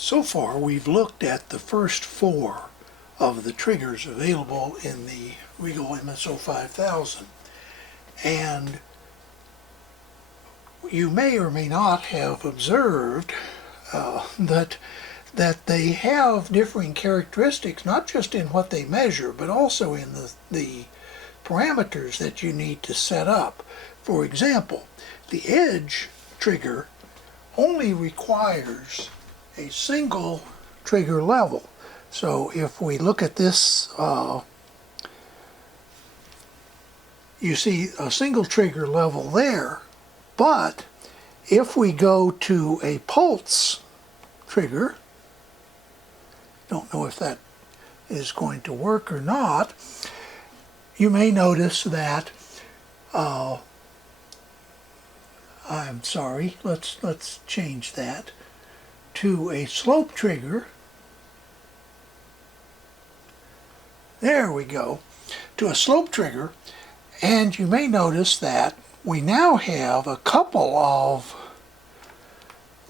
So far, we've looked at the first four of the triggers available in the Rigol MSO5000, and you may or may not have observed that they have differing characteristics, not just in what they measure, but also in the parameters that you need to set up. For example, the edge trigger only requires a single trigger level. So if we look at this, you see a single trigger level there, but if we go to a pulse trigger, don't know if that is going to work or not, you may notice that I'm sorry, let's change that to a slope trigger. There we go, to a slope trigger, and you may notice that we now have a couple of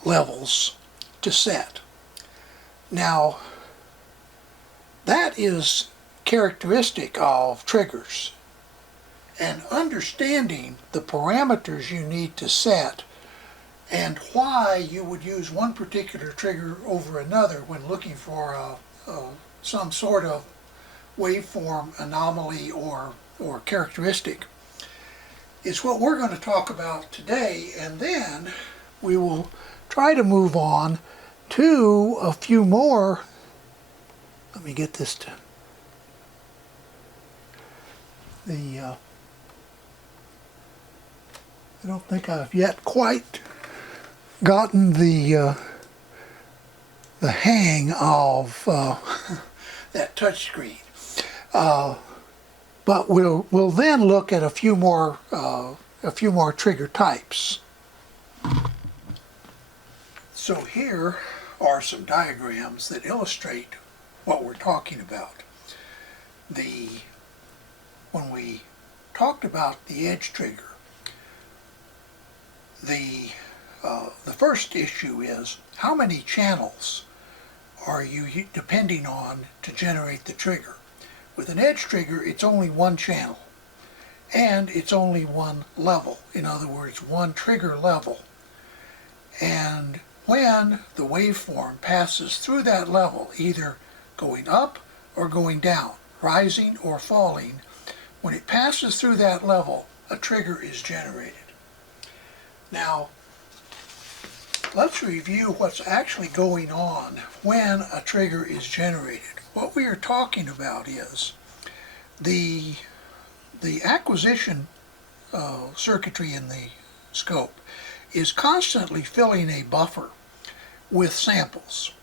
levels to set. Now, that is characteristic of triggers, and understanding the parameters you need to set and why you would use one particular trigger over another when looking for some sort of waveform anomaly or characteristic is what we're going to talk about today, and then we will try to move on to a few more. Let me get this to the I don't think I've yet quite gotten the hang of that touch screen. But we'll then look at a few more trigger types. So here are some diagrams that illustrate what we're talking about. When we talked about the edge trigger, the first issue is how many channels are you depending on to generate the trigger. With an edge trigger, it's only one channel, and it's only one level. In other words, one trigger level. And when the waveform passes through that level, either going up or going down, rising or falling, when it passes through that level, a trigger is generated. Now, let's review what's actually going on when a trigger is generated. What we are talking about is the acquisition circuitry in the scope is constantly filling a buffer with samples.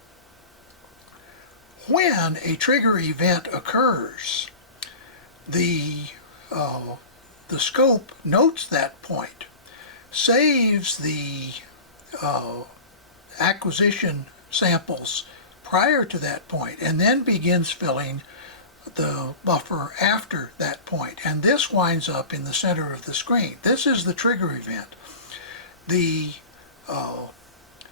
When a trigger event occurs, the scope notes that point, saves the acquisition samples prior to that point, and then begins filling the buffer after that point. And this winds up in the center of the screen. This is the trigger event. The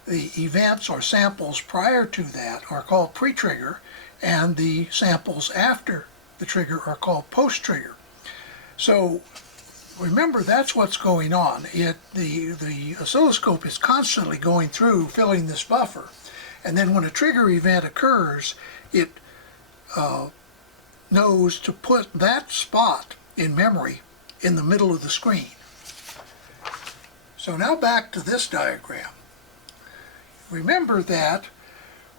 events or samples prior to that are called pre-trigger, and the samples after the trigger are called post-trigger. So remember, that's what's going on. The oscilloscope is constantly going through filling this buffer, and then when a trigger event occurs, it knows to put that spot in memory in the middle of the screen. So now back to this diagram. Remember that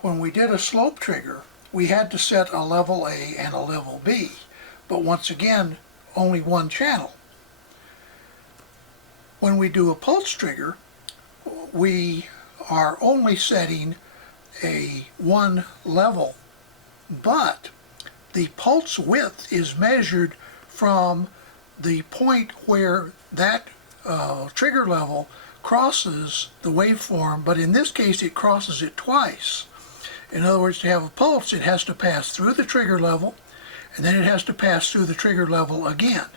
when we did a slope trigger, we had to set a level A and a level B, but once again, only one channel. When we do a pulse trigger, we are only setting a one level, but the pulse width is measured from the point where that trigger level crosses the waveform, but in this case it crosses it twice. In other words, to have a pulse, it has to pass through the trigger level, and then it has to pass through the trigger level again.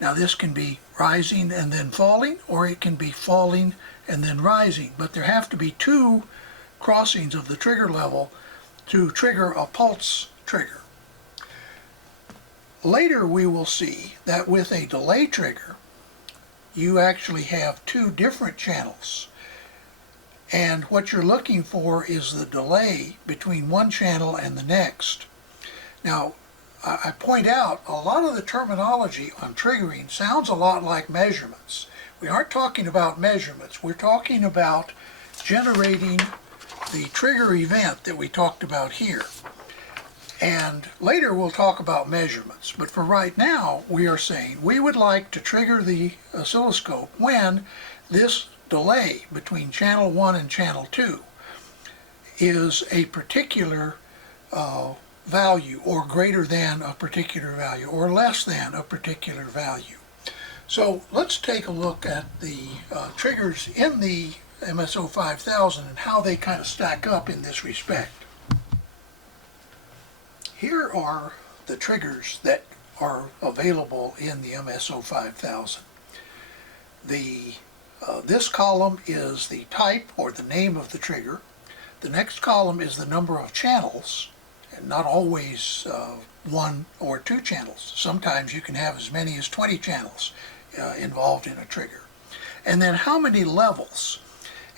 Now this can be rising and then falling, or it can be falling and then rising, but there have to be two crossings of the trigger level to trigger a pulse trigger. Later we will see that with a delay trigger, you actually have two different channels. And what you're looking for is the delay between one channel and the next. Now, I point out a lot of the terminology on triggering sounds a lot like measurements. We aren't talking about measurements. We're talking about generating the trigger event that we talked about here. And later we'll talk about measurements. But for right now, we are saying we would like to trigger the oscilloscope when this delay between channel 1 and channel 2 is a particular value, or greater than a particular value, or less than a particular value. So let's take a look at the triggers in the MSO5000 and how they kind of stack up in this respect. Here are the triggers that are available in the MSO5000. This column is the type or the name of the trigger. The next column is the number of channels, and not always one or two channels. Sometimes you can have as many as 20 channels involved in a trigger. And then how many levels.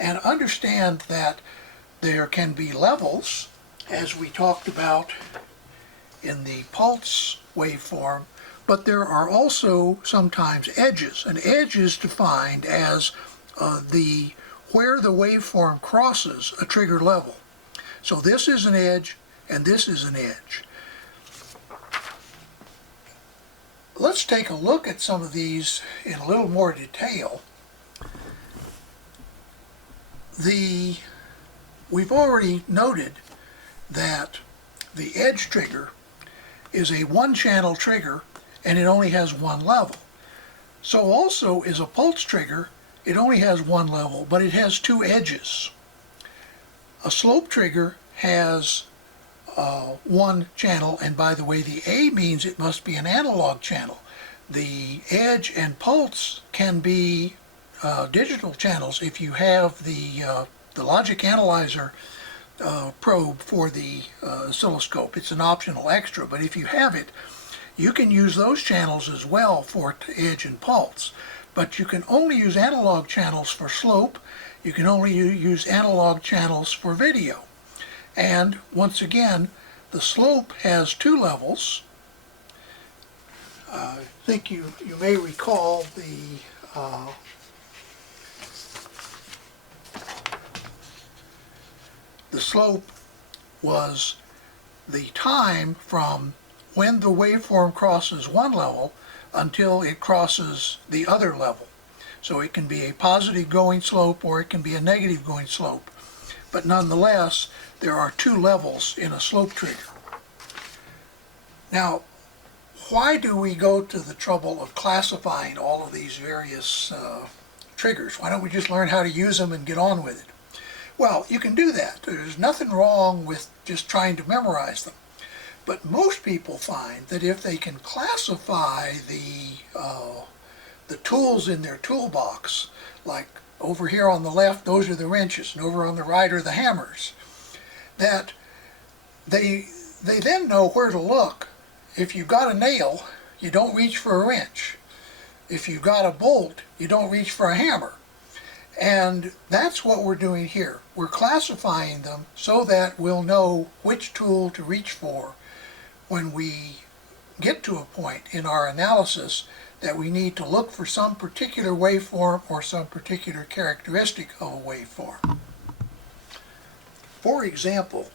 And understand that there can be levels, as we talked about in the pulse waveform, but there are also sometimes edges. An edge is defined as where the waveform crosses a trigger level. So this is an edge, and this is an edge. Let's take a look at some of these in a little more detail. We've already noted that the edge trigger is a one-channel trigger, and it only has one level. So also is a pulse trigger. It only has one level, but it has two edges. A slope trigger has one channel, and by the way, the A means it must be an analog channel. The edge and pulse can be digital channels if you have the logic analyzer probe for the oscilloscope. It's an optional extra, but if you have it, you can use those channels as well for edge and pulse. But you can only use analog channels for slope. You can only use analog channels for video. And once again, the slope has two levels. I think you may recall the slope was the time from when the waveform crosses one level until it crosses the other level. So it can be a positive going slope or it can be a negative going slope. But nonetheless, there are two levels in a slope trigger. Now, why do we go to the trouble of classifying all of these various triggers? Why don't we just learn how to use them and get on with it? Well, you can do that. There's nothing wrong with just trying to memorize them. But most people find that if they can classify the tools in their toolbox, like over here on the left, those are the wrenches, and over on the right are the hammers, that they then know where to look. If you've got a nail, you don't reach for a wrench. If you've got a bolt, you don't reach for a hammer. And that's what we're doing here. We're classifying them so that we'll know which tool to reach for when we get to a point in our analysis that we need to look for some particular waveform or some particular characteristic of a waveform. For example,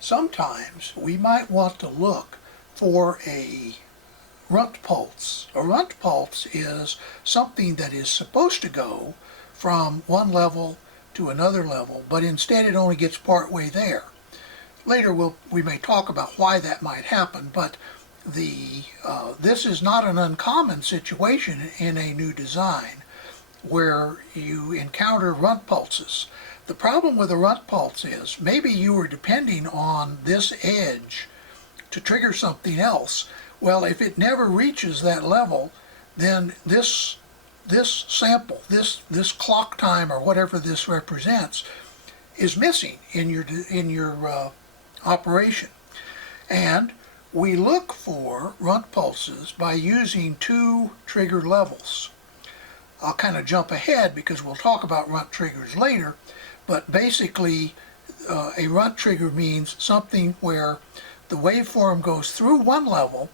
sometimes we might want to look for a runt pulse. A runt pulse is something that is supposed to go from one level to another level, but instead it only gets part way there. Later we may talk about why that might happen, but this is not an uncommon situation in a new design where you encounter runt pulses. The problem with a runt pulse is maybe you were depending on this edge to trigger something else. Well, if it never reaches that level, then this sample, this clock time or whatever this represents, is missing in your operation. And we look for runt pulses by using two trigger levels. I'll kind of jump ahead because we'll talk about runt triggers later, but basically a runt trigger means something where the waveform goes through one level,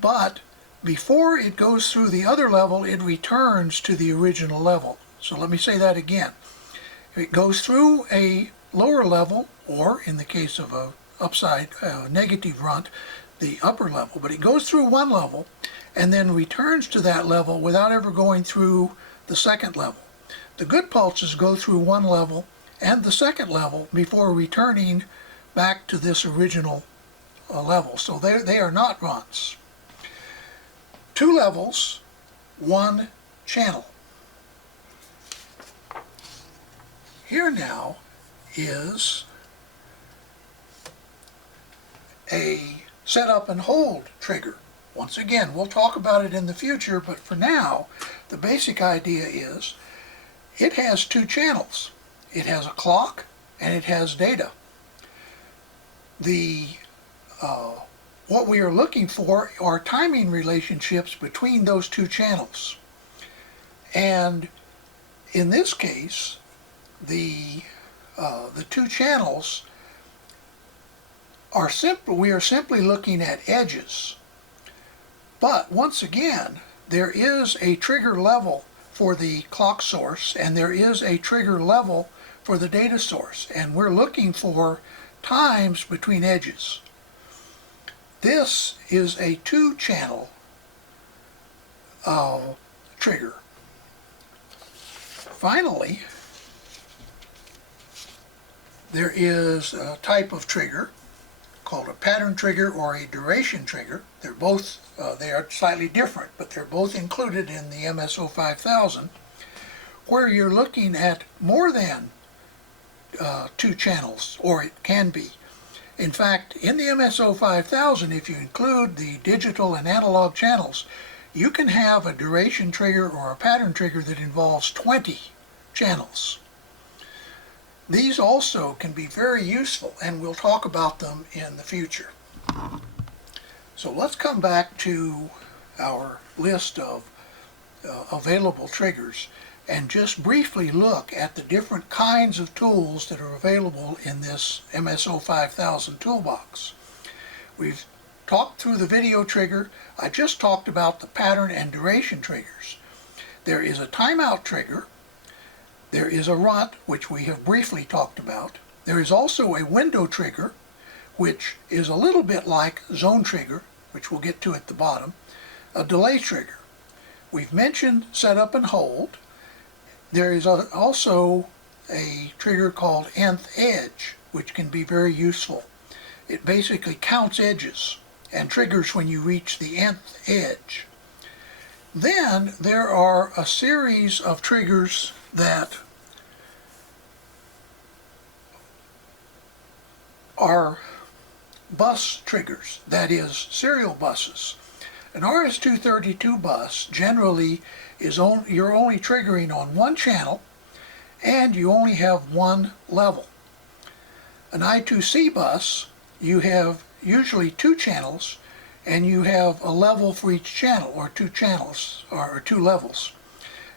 but before it goes through the other level, it returns to the original level. So let me say that again. It goes through a lower level, or in the case of a negative runt, the upper level, but it goes through one level and then returns to that level without ever going through the second level. The good pulses go through one level and the second level before returning back to this original level. So they are not runts. Two levels, one channel. Here now is a set up and hold trigger. Once again, we'll talk about it in the future, but for now, the basic idea is it has two channels. It has a clock and it has data. What we are looking for are timing relationships between those two channels. And in this case, the two channels are simple. We are simply looking at edges. But once again, there is a trigger level for the clock source and there is a trigger level for the data source, and we're looking for times between edges. This is a two-channel trigger. Finally, there is a type of trigger called a pattern trigger or a duration trigger. They're both, they are slightly different, but they're both included in the MSO5000, where you're looking at more than two channels, or it can be. In fact, in the MSO5000, if you include the digital and analog channels, you can have a duration trigger or a pattern trigger that involves 20 channels. These also can be very useful, and we'll talk about them in the future. So let's come back to our list of available triggers and just briefly look at the different kinds of tools that are available in this MSO5000 toolbox. We've talked through the video trigger. I just talked about the pattern and duration triggers. There is a timeout trigger. There is a runt, which we have briefly talked about. There is also a window trigger, which is a little bit like zone trigger, which we'll get to at the bottom. A delay trigger. We've mentioned setup and hold. There is also a trigger called nth edge, which can be very useful. It basically counts edges and triggers when you reach the nth edge. Then there are a series of triggers that are bus triggers, that is, serial buses. An RS-232 bus generally is you're only triggering on one channel and you only have one level. An I2C bus, you have usually two channels and you have a level for each channel, or two channels, or two levels.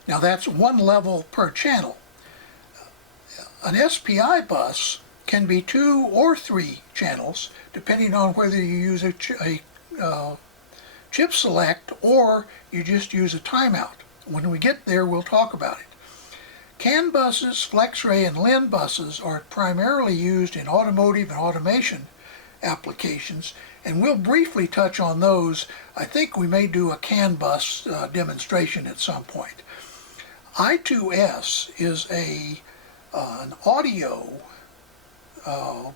Now that's one level per channel. An SPI bus can be two or three channels, depending on whether you use a chip select or you just use a timeout. When we get there, we'll talk about it. CAN buses, FlexRay, and LIN buses are primarily used in automotive and automation applications, and we'll briefly touch on those. I think we may do a CAN bus demonstration at some point. I2S is an audio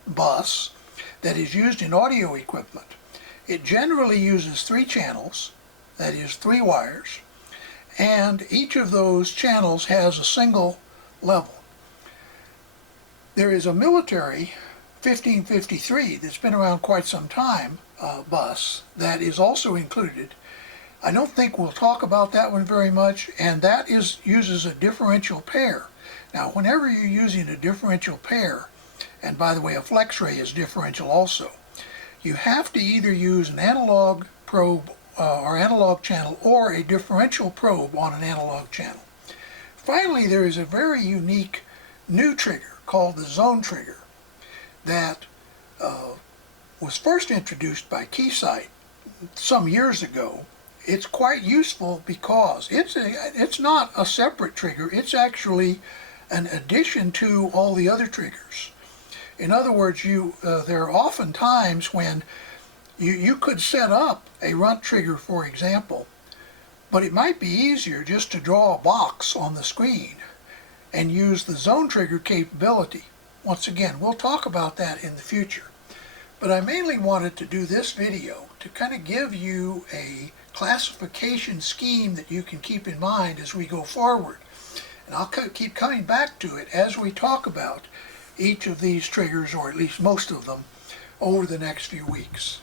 bus that is used in audio equipment. It generally uses three channels, that is, three wires, and each of those channels has a single level. There is a military 1553 that's been around quite some time bus that is also included. I don't think we'll talk about that one very much, and that uses a differential pair. Now, whenever you're using a differential pair, and by the way, a flex ray is differential also, you have to either use an analog probe or analog channel or a differential probe on an analog channel. Finally, there is a very unique new trigger called the zone trigger that was first introduced by Keysight some years ago. It's quite useful because it's not a separate trigger, it's actually an addition to all the other triggers. In other words, there are often times when you could set up a runt trigger, for example, but it might be easier just to draw a box on the screen and use the zone trigger capability. Once again, we'll talk about that in the future. But I mainly wanted to do this video to kind of give you a classification scheme that you can keep in mind as we go forward. And I'll keep coming back to it as we talk about each of these triggers, or at least most of them, over the next few weeks.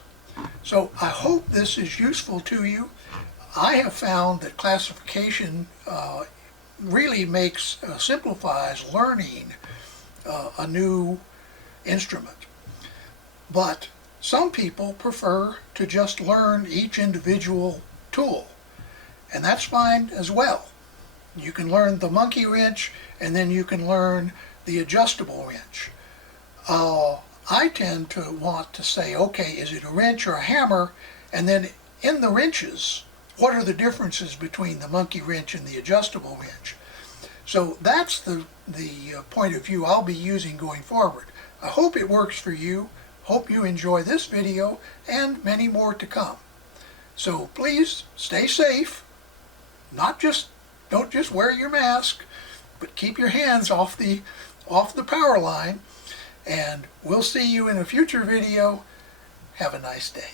So I hope this is useful to you. I have found that classification really simplifies learning a new instrument. But some people prefer to just learn each individual tool, and that's fine as well. You can learn the monkey wrench, and then you can learn the adjustable wrench. I tend to want to say, okay, is it a wrench or a hammer? And then in the wrenches, what are the differences between the monkey wrench and the adjustable wrench? So that's the point of view I'll be using going forward. I hope it works for you. Hope you enjoy this video and many more to come. So please stay safe. Don't just wear your mask, but keep your hands off the power line. And we'll see you in a future video. Have a nice day.